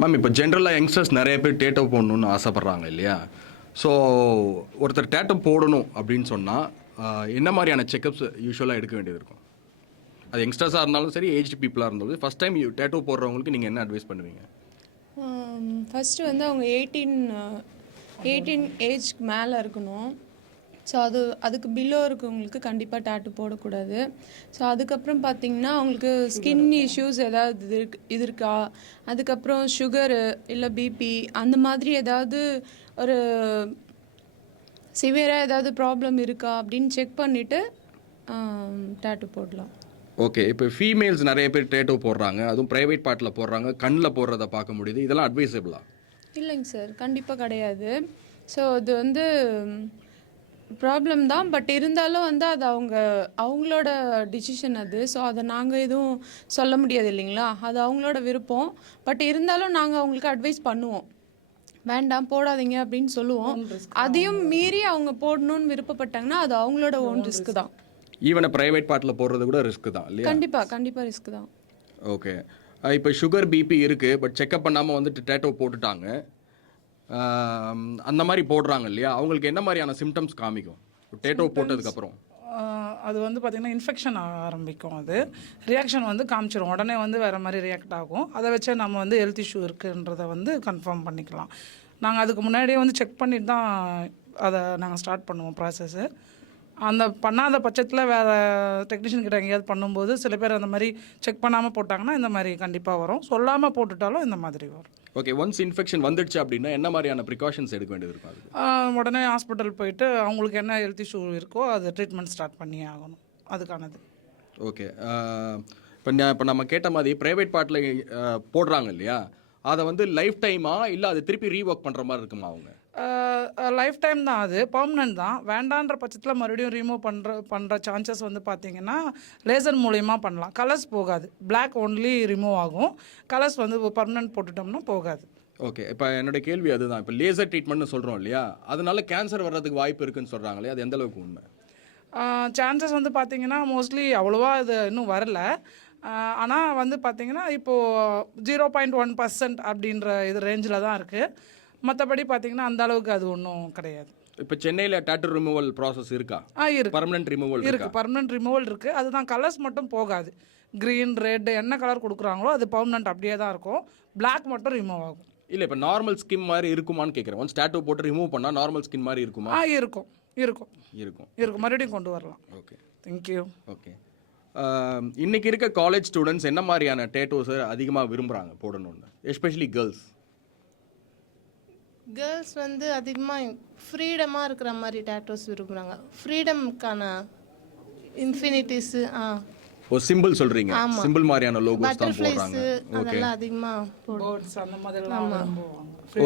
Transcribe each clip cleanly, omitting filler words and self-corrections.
Ma'am இப்போ ஜென்ரலாக youngsters நிறைய பேர் டேட்டோ போடணுன்னு ஆசைப்பட்றாங்க இல்லையா? ஸோ ஒருத்தர் டேட்டோ போடணும் அப்படின்னு சொன்னால் என்ன மாதிரியான செக்கப்ஸ் யூஸ்வலாக எடுக்க வேண்டியது இருக்கும்? அது யங்ஸ்டர்ஸாக இருந்தாலும் சரி, ஏஜ்டு பீப்புளாக இருந்தாலும் ஃபஸ்ட் டைம் டேட்டோ போடுறவங்களுக்கு நீங்கள் என்ன அட்வைஸ் பண்ணுவீங்க? ஃபஸ்ட்டு வந்து அவங்க 18 ஏஜ்க்கு மேலே இருக்கணும். ஸோ அதுக்கு பிலோ இருக்கவங்களுக்கு கண்டிப்பாக டேட்டு போடக்கூடாது. ஸோ அதுக்கப்புறம் பார்த்திங்கன்னா அவங்களுக்கு ஸ்கின் இஷ்யூஸ் ஏதாவது இது இருக்கா, அதுக்கப்புறம் சுகரு இல்லை பிபி அந்த மாதிரி ஏதாவது ஒரு சிவியராக ஏதாவது ப்ராப்ளம் இருக்கா அப்படின்னு செக் பண்ணிவிட்டு டேட்டு போடலாம். ஓகே, இப்போ ஃபீமேல்ஸ் நிறைய பேர் டேட்டோ போடுறாங்க, அதுவும் ப்ரைவேட் பார்ட்டில் போடுறாங்க, கண்ணில் போடுறத பார்க்க முடியுது. இதெல்லாம் அட்வைசபிளா? இல்லைங்க சார், கண்டிப்பாக கிடையாது. ஸோ அது வந்து ப்ராப்ளம் தான், பட் இருந்தாலும் வந்து அது அவங்களோட டிசிஷன் அது. ஸோ அதை நாங்கள் எதுவும் சொல்ல முடியாது இல்லைங்களா, அது அவங்களோட விருப்பம். பட் இருந்தாலும் நாங்கள் அவங்களுக்கு அட்வைஸ் பண்ணுவோம், வேண்டாம் போடாதீங்க அப்படின்னு சொல்லுவோம். அதையும் மீறி அவங்க போடணும்னு விருப்பப்பட்டாங்கன்னா அது அவங்களோட ஓன் ரிஸ்க் தான். ஈவன் ப்ரைவேட் பார்ட்டில் போடுறது கூட ரிஸ்க் தான் இல்லையா? கண்டிப்பாக ரிஸ்க் தான். ஓகே, இப்போ சுகர் பிபி இருக்குது, பட் செக்அப் பண்ணாமல் வந்துட்டு டேட்டோ போட்டுட்டாங்க, அந்த மாதிரி போடுறாங்க இல்லையா? அவங்களுக்கு என்ன மாதிரியான சிம்டம்ஸ் காமிக்கும் டேட்டோ போட்டதுக்கப்புறம்? அது வந்து பார்த்திங்கன்னா இன்ஃபெக்ஷன் ஆரம்பிக்கும். அது ரியாக்ஷன் வந்து காமிச்சிடும், உடனே வந்து வேறு மாதிரி ரியாக்ட் ஆகும். அதை வச்சு நம்ம வந்து ஹெல்த் இஷ்யூ இருக்குன்றதை வந்து கன்ஃபார்ம் பண்ணிக்கலாம். நாங்கள் அதுக்கு முன்னாடியே வந்து செக் பண்ணிட்டு தான் அதை நாங்கள் ஸ்டார்ட் பண்ணுவோம் ப்ராசஸ்ஸு. அந்த பண்ணாத பட்சத்தில் வேறு டெக்னீஷியன் கிட்ட எங்கேயாவது பண்ணும்போது சில பேர் அந்த மாதிரி செக் பண்ணாமல் போட்டாங்கன்னா இந்த மாதிரி கண்டிப்பாக வரும், சொல்லாமல் போட்டுட்டாலும் இந்த மாதிரி வரும். ஓகே, ஒன்ஸ் இன்ஃபெக்ஷன் வந்துடுச்சு அப்படின்னா என்ன மாதிரியான ப்ரிகாஷன்ஸ் எடுக்க வேண்டியது இருக்கும்? உடனே ஹாஸ்பிட்டல் போயிட்டு அவங்களுக்கு என்ன ஹெல்த் இஷ்யூ இருக்கோ அது ட்ரீட்மெண்ட் ஸ்டார்ட் பண்ணியே ஆகணும், அதுக்கானது. ஓகே, இப்போ நம்ம கேட்ட மாதிரி ப்ரைவேட் பார்ட்டில் போடுறாங்க இல்லையா, அதை வந்து லைஃப் டைமா இல்லை அது திருப்பி ரீஒர்க் பண்ணுற மாதிரி இருக்குமா? அவங்க லைஃப் டைம் தான், அது பர்மனெண்ட் தான். வேண்டான்ற பட்சத்தில் மறுபடியும் ரிமூவ் பண்ணுற சான்சஸ் வந்து பார்த்திங்கன்னா லேசர் மூலயமா பண்ணலாம். கலர்ஸ் போகாது, பிளாக் ஒன்லி ரிமூவ் ஆகும், கலர்ஸ் வந்து பர்மனெண்ட் போட்டுட்டோம்னா போகாது. ஓகே, இப்போ என்னோட கேள்வி அதுதான். இப்போ லேசர் ட்ரீட்மெண்ட்னு சொல்கிறோம் இல்லையா, அதனால கேன்சர் வர்றதுக்கு வாய்ப்பு இருக்குன்னு சொல்கிறாங்களே, அது எந்த அளவுக்கு உண்மை? சான்சஸ் வந்து பார்த்திங்கன்னா மோஸ்ட்லி அவ்வளோவா இது இன்னும் வரல. ஆனால் வந்து பார்த்திங்கன்னா இப்போது 0.1% அப்படின்ற இது ரேஞ்சில் தான் இருக்குது. மற்றபடி பார்த்திங்கன்னா அந்த அளவுக்கு அது ஒன்றும் கிடையாது. இப்போ சென்னையில் டேட்டூ ரிமூவல் ப்ராசஸ் இருக்கா? இருக்குது, பர்மனெண்ட் ரிமூவல் இருக்குது, பர்மனெண்ட் ரிமூவல் இருக்குது. அதுதான் கலர்ஸ் மட்டும் போகாது. க்ரீன், ரெட் என்ன கலர் கொடுக்குறாங்களோ அது பர்மனெண்ட் அப்படியே தான் இருக்கும், பிளாக் மட்டும் ரிமூவ் ஆகும். இல்லை, இப்போ நார்மல் ஸ்கின் மாதிரி இருக்குமான்னு கேட்குறேன். ஒன்ஸ் டேட்டூ போட்டு ரிமூவ் பண்ணால் நார்மல் ஸ்கின் மாதிரி இருக்குமா? இருக்கும் இருக்கும் இருக்கும் இருக்கும் மறுபடியும் கொண்டு வரலாம். Okay, thank you. ஓகே, இன்றைக்கி இருக்க காலேஜ் ஸ்டூடெண்ட்ஸ் என்ன மாதிரியான டேட்டூஸை அதிகமாக விரும்புகிறாங்க போடணுன்னு, எஸ்பெஷலி கேர்ள்ஸ் வந்து அதிகமாக ஃப்ரீடமாக இருக்கிற மாதிரி டேட்டூஸ் விரும்புகிறாங்க. ஃப்ரீடம்க்கான இன்ஃபினிட்டிஸு சிம்பிள் சொல்கிறீங்க, சிம்பிள் மாதிரியான லோகோஸ் தான் போடுறாங்க. ஓகே, அதிகமாக போர்ட்ஸ் அந்த மாதிரிலாம்.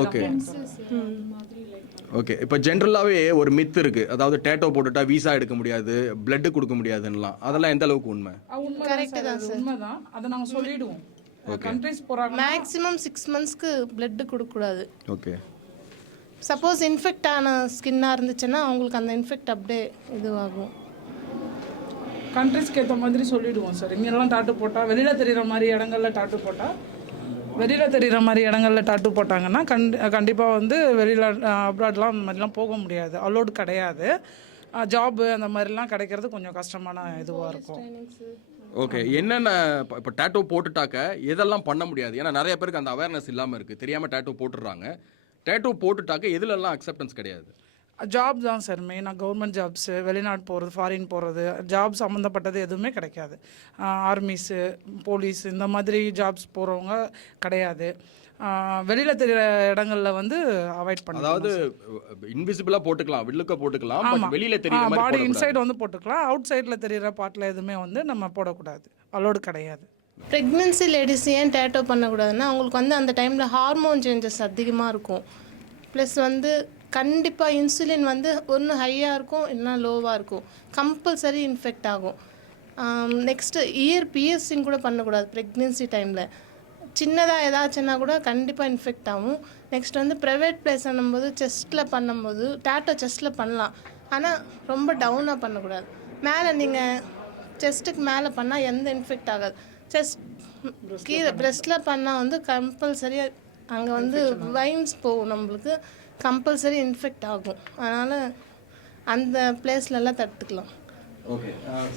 ஓகே ஓகே, இப்போ ஜென்ரலாகவே ஒரு மித் இருக்குது, அதாவது டேட்டோ போட்டுட்டா வீசா எடுக்க முடியாது, பிளட்டு கொடுக்க முடியாதுன்னெலாம். அதெல்லாம் எந்த அளவுக்கு உண்மை? கரெக்டு தான் சார், உண்மைதான், அதை நாங்கள் சொல்லிவிடுவோம். கண்ட்ரிஸ் போகிறாங்க மேக்ஸிமம் 6 monthsக்கு பிளட்டு கொடுக்கக்கூடாது. ஓகே, சப்போஸ் இன்ஃபெக்ட் ஆன ஸ்கின்னாக இருந்துச்சுன்னா அவங்களுக்கு அந்த இன்ஃபெக்ட் அப்படியே இதுவாகும். கண்ட்ரிஸ்க்கு ஏற்ற மாதிரி சொல்லிவிடுவோம் சார். இங்கெல்லாம் டாட்டு போட்டால் வெளியில் தெரிகிற மாதிரி இடங்களில் டாட்டு போட்டால், வெளியில் தெரிகிற மாதிரி இடங்களில் டாட்டு போட்டாங்கன்னா கண்டிப்பாக வந்து வெளியில் அப்ராட்லாம் அந்த மாதிரிலாம் போக முடியாது, அலோடு கிடையாது. ஜாபு அந்த மாதிரிலாம் கிடைக்கிறது கொஞ்சம் கஷ்டமான இதுவாக இருக்கும். ஓகே, என்னென்ன இப்போ டேட்டூ போட்டுட்டாக்க எதெல்லாம் பண்ண முடியாது? ஏன்னா நிறைய பேருக்கு அந்த அவேர்னஸ் இல்லாமல் இருக்குது, தெரியாமல் டேட்டூ போட்டுடுறாங்க. டேட்டூ போட்டுட்டாக்க எதுலெல்லாம் அக்செப்டன்ஸ் கிடையாது? ஜாப் தான் சார் மெயினாக. கவர்மெண்ட் ஜாப்ஸு, வெளிநாடு போகிறது, ஃபாரின் போகிறது, ஜாப் சம்மந்தப்பட்டது எதுவுமே கிடைக்காது. ஆர்மிஸு, போலீஸ் இந்த மாதிரி ஜாப்ஸ் போகிறவங்க கிடையாது. வெளியில் தெரிகிற இடங்களில் வந்து அவாய்ட் பண்ணலாம். அதாவது இன்விசிபிளாக போட்டுக்கலாம், வில்லுக்க போட்டுக்கலாம், வெளியில் தெரியுற மாதிரி பாடி இன்சைடு வந்து போட்டுக்கலாம், அவுட் சைடில் தெரிகிற பார்ட்டில் எதுவுமே வந்து நம்ம போடக்கூடாது, அலோடு கிடையாது. ப்ரெக்னென்சி லேடிஸ் ஏன் டேட்டோ பண்ணக்கூடாதுன்னா அவங்களுக்கு வந்து அந்த டைமில் ஹார்மோன் சேஞ்சஸ் அதிகமாக இருக்கும். ப்ளஸ் வந்து கண்டிப்பாக இன்சுலின் வந்து ஒன்று ஹையாக இருக்கும் இல்லைனா லோவாக இருக்கும், கம்பல்சரி இன்ஃபெக்ட் ஆகும். நெக்ஸ்ட்டு பிஎஸ்சிங் கூட பண்ணக்கூடாது ப்ரெக்னென்சி டைமில். சின்னதாக ஏதாச்சுன்னா கூட கண்டிப்பாக இன்ஃபெக்ட் ஆகும். நெக்ஸ்ட் வந்து ப்ரைவேட் பிளேஸ் பண்ணும்போது செஸ்ட்டில் பண்ணும்போது டேட்டோ செஸ்ட்டில் பண்ணலாம், ஆனால் ரொம்ப டவுனாக பண்ணக்கூடாது. மேலே நீங்கள் செஸ்ட்டுக்கு மேலே பண்ணால் எந்த இன்ஃபெக்ட் ஆகாது. செஸ்ட் கீழே ப்ரெஸ்ட்டில் பண்ணால் வந்து கம்பல்சரியாக அங்கே வந்து வைன்ஸ் போகும், நம்மளுக்கு கம்பல்சரி இன்ஃபெக்ட் ஆகும். அதனால் அந்த பிளேஸ்லலாம் தடுத்துக்கலாம். ஓகே,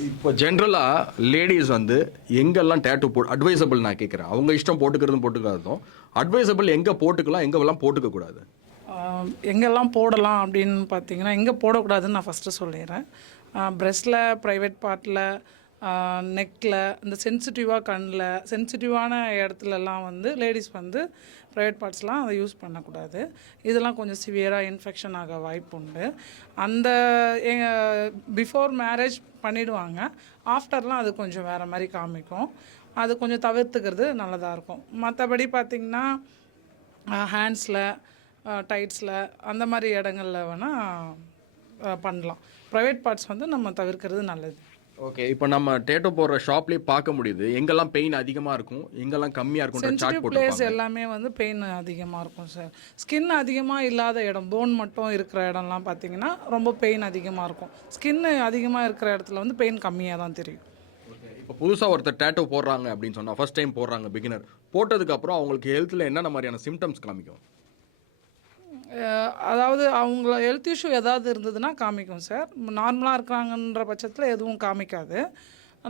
இப்போ ஜென்ரலாக லேடிஸ் வந்து எங்கெல்லாம் டேட்டூ அட்வைசபிள் நான் கேட்குறேன், அவங்க இஷ்டம் போட்டுக்கிறதும் போட்டுக்காததும் அட்வைசபிள் எங்கே போட்டுக்கலாம் எங்கெல்லாம் போட்டுக்கக்கூடாது? எங்கெல்லாம் போடலாம் அப்படின்னு பார்த்தீங்கன்னா, எங்கே போடக்கூடாதுன்னு நான் ஃபஸ்ட்டு சொல்லிடுறேன். ப்ரெஸ்ட்டில், ப்ரைவேட் பார்ட்டில், நெக்கில், இந்த சென்சிட்டிவாக கண்ணில் சென்சிட்டிவான இடத்துலலாம் வந்து லேடிஸ் வந்து ப்ரைவேட் பார்ட்ஸ்லாம் அதை யூஸ் பண்ணக்கூடாது. இதெல்லாம் கொஞ்சம் சிவியராக இன்ஃபெக்ஷன் ஆக வாய்ப்பு உண்டு. அந்த பிஃபோர் மேரேஜ் பண்ணிவிடுவாங்க, ஆஃப்டர்லாம் அது கொஞ்சம் வேறு மாதிரி காமிக்கும். அது கொஞ்சம் தவிர்த்துக்கிறது நல்லதாக இருக்கும். மற்றபடி பார்த்திங்கன்னா ஹேண்ட்ஸில், டைட்ஸில் அந்த மாதிரி இடங்களில் வேணால் பண்ணலாம். ப்ரைவேட் பார்ட்ஸ் வந்து நம்ம தவிர்க்கிறது நல்லது. ஓகே, இப்போ நம்ம டேட்டோ போடுற ஷாப்லேயே பார்க்க முடியுது எங்கெல்லாம் பெயின் அதிகமாக இருக்கும் எங்கெல்லாம் கம்மியாக இருக்கும். சென்சிட்டிவ் பிளேஸ் எல்லாமே வந்து பெயின் அதிகமாக இருக்கும் சார். ஸ்கின் அதிகமாக இல்லாத இடம், போன் மட்டும் இருக்கிற இடம்லாம் பார்த்தீங்கன்னா ரொம்ப பெயின் அதிகமாக இருக்கும். ஸ்கின் அதிகமாக இருக்கிற இடத்துல வந்து பெயின் கம்மியாக தான் தெரியும். ஓகே, இப்போ புதுசாக ஒருத்தர் டேட்டோ போடுறாங்க அப்படின்னு சொன்னால், ஃபர்ஸ்ட் டைம் போடுறாங்க பிகினர், போட்டதுக்கப்புறம் அவங்களுக்கு ஹெல்த்தில் என்னென்ன மாதிரியான சிம்டம்ஸ் காமிக்கும்? அதாவது அவங்கள ஹெல்த் இஷ்யூ ஏதாவது இருந்ததுன்னா காமிக்கும் சார். நார்மலாக இருக்காங்கன்ற பட்சத்தில் எதுவும் காமிக்காது.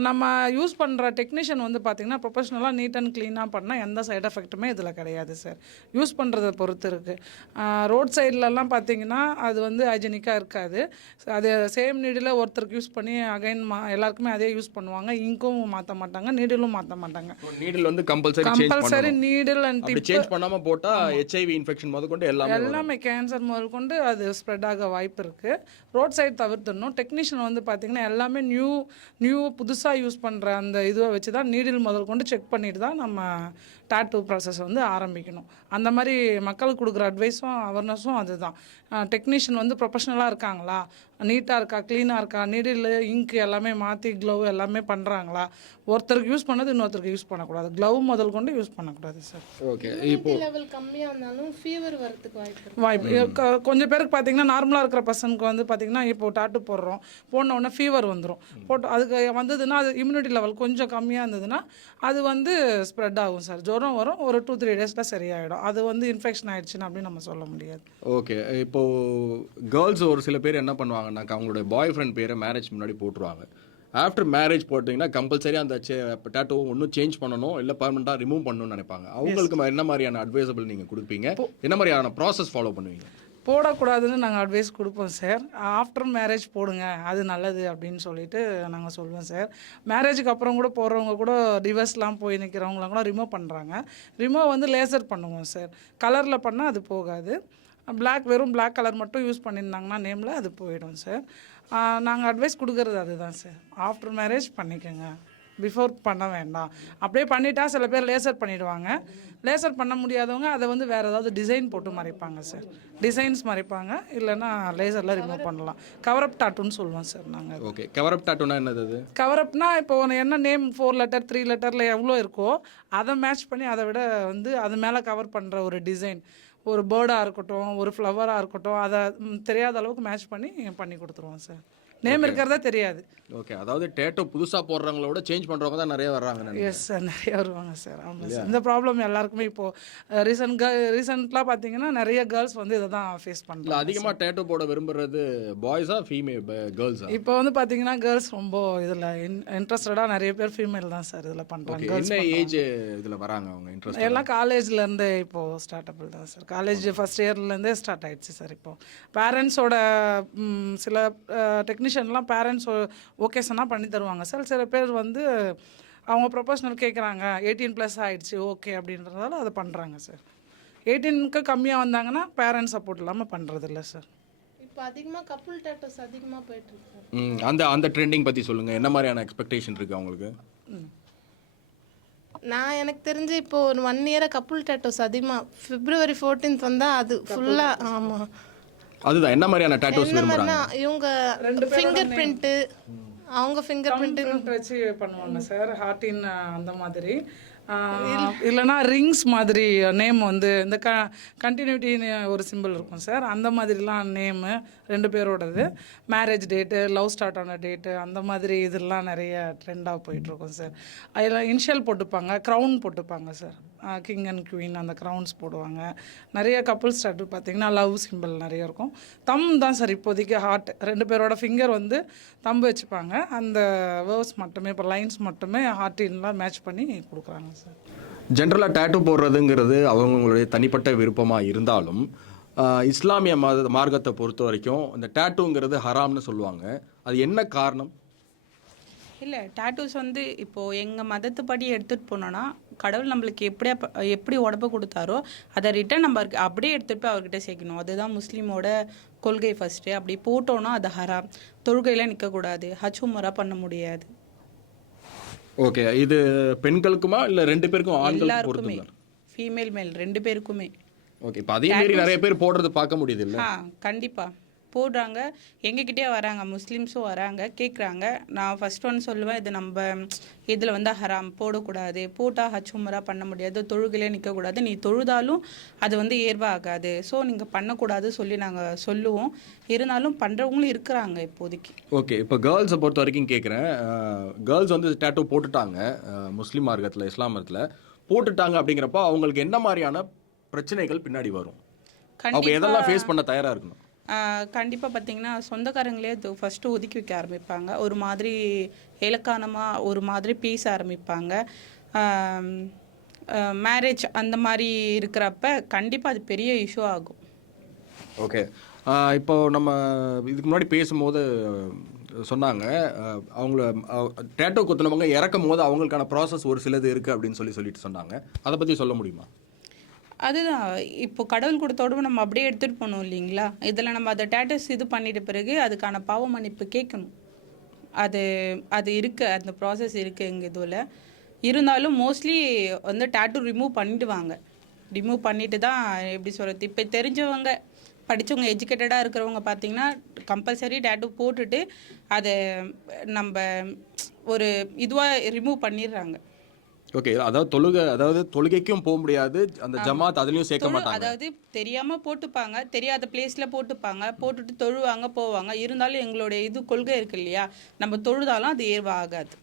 நம்ம யூஸ் பண்ணுற டெக்னீஷியன் வந்து பார்த்திங்கன்னா ப்ரொஃபஷ்னலாக நீட் அண்ட் க்ளீனாக பண்ணால் எந்த சைட் எஃபெக்ட்டுமே இதில் கிடையாது சார். யூஸ் பண்ணுறதை பொறுத்து இருக்குது. ரோட் சைட்லலாம் பார்த்திங்கன்னா அது வந்து ஹைஜெனிக்காக இருக்காது. அது சேம் நீடில் ஒருத்தருக்கு யூஸ் பண்ணி அகைன் எல்லாருக்குமே அதே யூஸ் பண்ணுவாங்க. இங்கும் மாற்ற மாட்டாங்க, நீடிலும் மாற்ற மாட்டாங்க. நீடில் வந்து கம்பல்சரி நீடில் அண்ட் சேஞ்ச் பண்ணாமல் போட்டால் ஹெச்ஐவி இன்ஃபெக்ஷன் முதற்கொண்டு எல்லாமே கேன்சர் முதல் கொண்டு அது ஸ்ப்ரெட் ஆக வாய்ப்பு இருக்குது. Road side தவிர்த்துடணும். டெக்னீஷியன் வந்து பார்த்திங்கன்னா எல்லாமே நியூ புதுசாக யூஸ் பண்ணுற அந்த இதுவை வச்சு தான் நீடில் முதல் கொண்டு செக் பண்ணிட்டு தான் நம்ம டாட்டூ ப்ராசஸ் வந்து ஆரம்பிக்கணும். அந்த மாதிரி மக்களுக்கு கொடுக்குற அட்வைஸும் அவேர்னஸும் அதுதான். டெக்னீஷியன் வந்து ப்ரொஃபஷ்னலாக இருக்காங்களா, நீட்டாக இருக்கா, க்ளீனாக இருக்கா, நீடில் இங்க் எல்லாமே மாற்றி க்ளவ் எல்லாமே பண்ணுறாங்களா. ஒருத்தருக்கு யூஸ் பண்ணது இன்னொருத்தருக்கு யூஸ் பண்ணக்கூடாது. க்ளவ் முதல் கொண்டு யூஸ் பண்ணக்கூடாது சார். ஓகே, இப்போ லெவல் கம்மியாக இருந்தாலும் ஃபீவர் வரதுக்கு வாய்ப்பு கொஞ்சம் பேருக்கு பார்த்தீங்கன்னா நார்மலாக இருக்கிற பர்சனுக்கு வந்து பார்த்திங்கன்னா இப்போ டாட்டூ போடுறோம், போன உடனே ஃபீவர் வந்துடும். அதுக்கு வந்ததுன்னா அது இம்யூனிட்டி லெவல் கொஞ்சம் கம்மியாக இருந்ததுன்னா அது வந்து ஸ்ப்ரெட் ஆகும் சார். ஜுரம் வரும், ஒரு 2-3 டேஸில் சரியாயிடும். அது வந்து இன்ஃபெக்ஷன் ஆகிடுச்சின்னு அப்படின்னு நம்ம சொல்ல முடியாது. ஓகே, இப்போது கேர்ள்ஸ் ஒரு சில பேர் என்ன பண்ணுவாங்கன்னாக்கா அவங்களுடைய பாய் ஃப்ரெண்ட் பேரை மேரேஜ் முன்னாடி போட்டுருவாங்க. ஆஃப்டர் மேரேஜ் போட்டிங்கன்னா கம்பல்சரி அந்த டேட்டோ ஒன்றும் சேஞ்ச் பண்ணணும், இல்லை பர்மனெண்ட்டாக ரிமூவ் பண்ணணும்னு நினைப்பாங்க. அவங்களுக்கு என்ன மாதிரியான அட்வைசபிள் நீங்கள் கொடுப்பீங்க, என்ன மாதிரியான ப்ராசஸ் ஃபாலோ பண்ணுவீங்க? போடக்கூடாதுன்னு நாங்கள் அட்வைஸ் கொடுப்போம் சார். ஆஃப்டர் மேரேஜ் போடுங்க, அது நல்லது அப்படின்னு சொல்லிட்டு நாங்கள் சொல்லுவோம் சார். மேரேஜுக்கு அப்புறம் கூட போகிறவங்க கூட டிவர்ஸ்லாம் போய் நிற்கிறவங்களாம் கூட ரிமூவ் பண்ணுறாங்க. ரிமூவ் வந்து லேசர் பண்ணுவோம் சார். கலரில் பண்ணால் அது போகாது. வெறும் பிளாக் கலர் மட்டும் யூஸ் பண்ணியிருந்தாங்கன்னா நேமில் அது போயிடும் சார். நாங்கள் அட்வைஸ் கொடுக்குறது அதுதான் சார். ஆஃப்டர் மேரேஜ் பண்ணிக்கோங்க, பிஃபோர் பண்ண வேண்டாம். அப்படியே பண்ணிட்டா சில பேர் லேசர் பண்ணிவிடுவாங்க. லேசர் பண்ண முடியாதவங்க அதை வந்து வேறு ஏதாவது டிசைன் போட்டு மறைப்பாங்க சார். டிசைன்ஸ் மறைப்பாங்க, இல்லைன்னா லேசரில் ரிமூவ் பண்ணலாம். கவரப் டாட்டூன்னு சொல்லுவோம் சார் நாங்கள். ஓகே, கவரப் டாட்டூனா என்னது? கவரப்னா இப்போ என்ன நேம் 4 லெட்டர் 3 லெட்டரில் எவ்வளோ இருக்கோ அதை மேட்ச் பண்ணி அதை விட வந்து அது மேலே கவர் பண்ணுற ஒரு டிசைன். ஒரு பேர்டாக இருக்கட்டும், ஒரு ஃப்ளவராக இருக்கட்டும், அதை தெரியாத அளவுக்கு மேட்ச் பண்ணி கொடுத்துருவோம் சார். நேம் இருக்கிறதா தெரியாது. ஓகே, அதாவது டேட்டோ புதுசாக போடுறவங்களோட சேஞ்ச் பண்ணுறவங்க தான் நிறைய வர்றாங்க. எஸ் சார், நிறைய வருவாங்க சார். ஆமாம் சார், இந்த ப்ராப்ளம் எல்லாருக்குமே இப்போது ரீசெண்டாக பார்த்தீங்கன்னா நிறைய கேர்ள்ஸ் வந்து இதை தான் ஃபேஸ் பண்ணுறாங்க. அதிகமாக டேட்டோ போட விரும்புறது பாய்ஸா கேர்ள்ஸா? இப்போ வந்து பார்த்தீங்கன்னா கேர்ள்ஸ் ரொம்ப இதில் இன்ட்ரெஸ்டடாக நிறைய பேர் ஃபீமேல் தான் சார் இதில் பண்ணுறாங்க. என்ன ஏஜ் இதில் வராங்க அவங்க இன்ட்ரெஸ்ட்? எல்லாம் காலேஜ்லேருந்தே இப்போது ஸ்டார்டபிள் தான் சார். காலேஜ் ஃபஸ்ட் இயர்லேருந்தே ஸ்டார்ட் ஆகிடுச்சு சார். இப்போது பேரண்ட்ஸோட சில டெக்னீஷியன்லாம் பேரண்ட்ஸ் ஓகே சொன்னால் பண்ணி தருவாங்க சார். சில பேர் வந்து அவங்க ப்ரொஃபஷனல் கேட்குறாங்க, 18+ ஆகிடுச்சு ஓகே அப்படின்றதால அதை பண்ணுறாங்க சார். 18க்கு கம்மியாக வந்தாங்கன்னா பேரண்ட்ஸ் சப்போர்ட் இல்லாமல் பண்ணுறதில்ல சார். இப்போ அதிகமாக கப்புள் டாட்டோஸ் அதிகமாக போயிட்டுருக்கு. அந்த ட்ரெண்டிங் பற்றி சொல்லுங்கள், என்ன மாதிரியான எக்ஸ்பெக்டேஷன் இருக்குது அவங்களுக்கு? எனக்கு தெரிஞ்சு இப்போ ஒரு 1 இயராக கப்புள் டாட்டோஸ் அதிகமாக February 14th வந்தால் அது ஃபுல்லாக. ஆமாம், அதுதான் என்ன மாதிரியான டாட்டோஸ் விரும்புறாங்க? இவங்க ஃபிங்கர் பிரிண்ட்டு, அவங்க ஃபிங்கர் பிரிண்ட் வச்சு பண்ணுவாங்க சார். ஹார்டின் அந்த மாதிரி, இல்லைனா ரிங்ஸ் மாதிரி நேம் வந்து இந்த கண்டினியூட்டின்னு ஒரு சிம்பிள் இருக்கும் சார். அந்த மாதிரிலாம் நேமு 2 பேரோடது, மேரேஜ் டேட்டு, லவ் ஸ்டார்ட் ஆன டேட்டு, அந்த மாதிரி இதெல்லாம் நிறைய ட்ரெண்டாக போயிட்டுருக்கோம் சார். அதில் இனிஷியல் போட்டுப்பாங்க, க்ரௌன் போட்டுப்பாங்க சார். கிங் அண்ட் குவீன் அந்த க்ரௌன்ஸ் போடுவாங்க. நிறைய கப்புள்ஸ் டேட்டூ பார்த்திங்கன்னா லவ் சிம்பிள் நிறைய இருக்கும். தம் தான் சார் இப்போதைக்கு ஹார்ட், 2 பேரோட ஃபிங்கர் வந்து தம்பு வச்சுப்பாங்க. அந்த வேர்ஸ் மட்டுமே இப்போ லைன்ஸ் மட்டுமே ஹார்ட்டின்லாம் மேட்ச் பண்ணி கொடுக்குறாங்க சார். ஜென்ரலாக டேட்டூ போடுறதுங்கிறது அவங்களுடைய தனிப்பட்ட விருப்பமாக இருந்தாலும் இஸ்லாமிய மார்க்கத்தை பொறுத்த வரைக்கும் இந்த டேட்டூங்கிறது ஹராம்னு சொல்லுவாங்க. அது என்ன காரணம்? இல்லை, டேட்டூஸ் வந்து இப்போது எங்கள் மதத்துப்படி எடுத்துகிட்டு போனோன்னா கடவுள் நம்மளுக்கு எப்படி உடம்பு கொடுத்தாரோ அதை ரிட்டன் நம்ம அப்படியே எடுத்துகிட்டு போய் அவர்கிட்ட சேர்க்கணும். அதுதான் முஸ்லீமோட கொள்கை ஃபஸ்ட்டு. அப்படி போட்டோன்னா அது ஹராம். தொழுகையில் நிற்கக்கூடாது, ஹஜ் உம்ரா பண்ண முடியாது. ஓகே, இது பெண்களுக்குமா இல்லை 2 பேருக்கும்? எல்லாருக்குமே, ஃபீமேல் மேல் 2 பேருக்குமே. ஓகே, இப்போ அதே மாதிரி நிறைய பேர் போடுறது பார்க்க முடியுது இல்லை? கண்டிப்பாக போடுறாங்க. எங்ககிட்டே வராங்க, முஸ்லீம்ஸும் வராங்க, கேட்குறாங்க. நான் ஃபர்ஸ்ட் ஒன் சொல்லுவேன், இது நம்ம இதில் வந்து ஹராம், போடக்கூடாது, போட்டால் ஹஜ் உம்ரா பண்ண முடியாது, தொழுகையிலே நிற்கக்கூடாது, நீ தொழுதாலும் அது வந்து ஏர்வாகாது, ஸோ நீங்கள் பண்ணக்கூடாது சொல்லி நாங்கள் சொல்லுவோம். இருந்தாலும் பண்ணுறவங்களும் இருக்கிறாங்க இப்போதைக்கு. ஓகே, இப்போ கேர்ள்ஸை பொறுத்த வரைக்கும் கேட்குறேன். கேர்ள்ஸ் வந்து டேட்டூ போட்டுட்டாங்க, முஸ்லீம் மார்க்கத்தில் இஸ்லாம் மதத்தில் போட்டுட்டாங்க. அப்படிங்கிறப்ப அவங்களுக்கு என்ன மாதிரியான பிரச்சனைகள் பின்னாடி வரும்? அவங்க எதெல்லாம் ஃபேஸ் பண்ண தயாராக இருக்கணும்? கண்டிப்பாக பார்த்தீங்கன்னா சொந்தக்காரங்களே ஃபஸ்ட்டு ஒதுக்கி வைக்க ஆரம்பிப்பாங்க. ஒரு மாதிரி இலக்கானமாக ஒரு மாதிரி பேச ஆரம்பிப்பாங்க. மேரேஜ் அந்த மாதிரி இருக்கிறப்ப கண்டிப்பாக அது பெரிய இஷ்யூ ஆகும். ஓகே, இப்போ நம்ம இதுக்கு முன்னாடி பேசும்போது சொன்னாங்க, அவங்கள டேட்டோ குத்துனவங்க இறக்கும் போது அவங்களுக்கான ப்ராசஸ் ஒரு சிலது இருக்குது அப்படின்னு சொல்லிட்டு சொன்னாங்க. அதை பற்றி சொல்ல முடியுமா? அதுதான், இப்போ கடவுள் கொடுத்த உடம்பு நம்ம அப்படியே எடுத்துகிட்டு போகணும் இல்லைங்களா. இதில் நம்ம அதை டேட்டஸ் இது பண்ணிட்ட பிறகு அதுக்கான பாவ மன்னிப்பு கேட்கணும். அது இருக்குது, அந்த ப்ராசஸ் இருக்குது எங்கள் இதில். இருந்தாலும் மோஸ்ட்லி வந்து டேட்டூ ரிமூவ் பண்ணிடுவாங்க. ரிமூவ் பண்ணிட்டு தான் எப்படி சொல்கிறது, இப்போ தெரிஞ்சவங்க படித்தவங்க எஜுகேட்டடாக இருக்கிறவங்க பார்த்திங்கன்னா கம்பல்சரி டேட்டூ போட்டுட்டு அதை நம்ம ஒரு இதுவாக ரிமூவ் பண்ணிடுறாங்க. ஓகே, அதாவது தொழுகைக்கும் போக முடியாது, அந்த ஜமாத் அதுலயும் சேர்க்க மாட்டாங்க. அதாவது தெரியாம போட்டுப்பாங்க, தெரியாத பிளேஸ்ல போட்டுப்பாங்க, போட்டுட்டு தொழுவாங்க, போவாங்க. இருந்தாலும் எங்களுடைய இது கொள்கை இருக்கு இல்லையா, நம்ம தொழுதாலும் அது ஏர்வா ஆகாது.